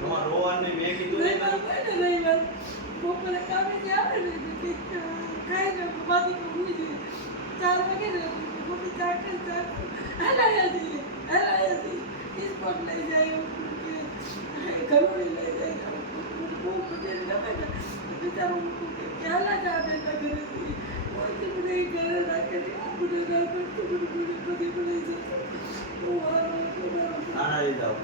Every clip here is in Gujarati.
તમાર રોવાને મેં કીધું નહીં બપોરે કામે આવે ને કાંઈ ને બાજુ તો ભૂલી જઈએ 4 વાગે ને મોટી ચાકરી હલાયા હતી સ્પોટ લઈ જાય ઘરોડી લઈ જાય બહુ બધે ગમે ને બિચારું ક્યાં જા બેટા ઘરેથી કોઈ બધે ઘરે રાખેલી આ બધું ના કરતું બધું લઈ જતો બહુ હારો નાના લઈ જાઓ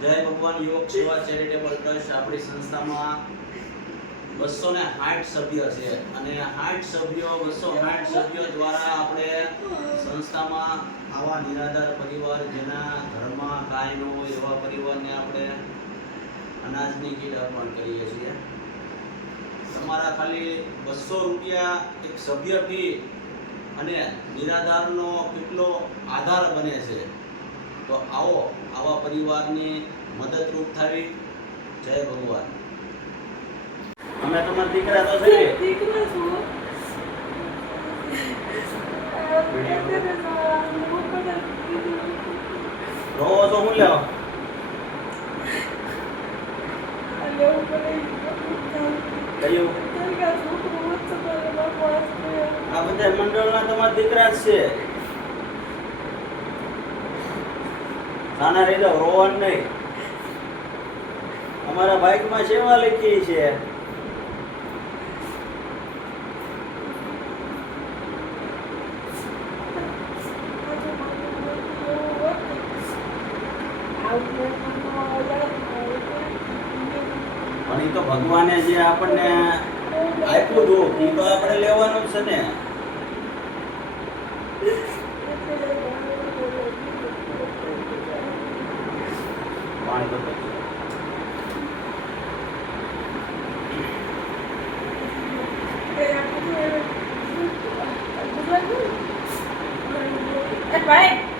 જય ભગવાન યોગ સેવા ચેરિટેબલ ટ્રસ્ટ આપણી સંસ્થામાં 260 સભ્ય છે અને 260 સભ્યો દ્વારા આપણે સંસ્થામાં આવા નિરાધાર પરિવાર જેના ઘરમાં કાંઈ ન હોય એવા પરિવારને આપણે અનાજની કીટ અર્પણ કરીએ છીએ. તમારા ખાલી 200 રૂપિયા એક સભ્ય ફી અને નિરાધારનો કેટલો આધાર બને છે. તો આવો આવા પરિવારની મદદરૂપ થાવી. જય ભગવાન. અમે તમારા દીકરા તો છે દીકરા છો રોવો તો હું લેવા કયું આ બધા મંડળના તમારા દીકરા જ છે. નાના રહી જાઓ, રોવાનું નહીં. અમારા બાઇકમાં સેવા લખી છે. પણ એ તો ભગવાને જે આપણને આપ્યું દુઃખ એ તો આપણે લેવાનું છે ને. પાણી તો ભાઈ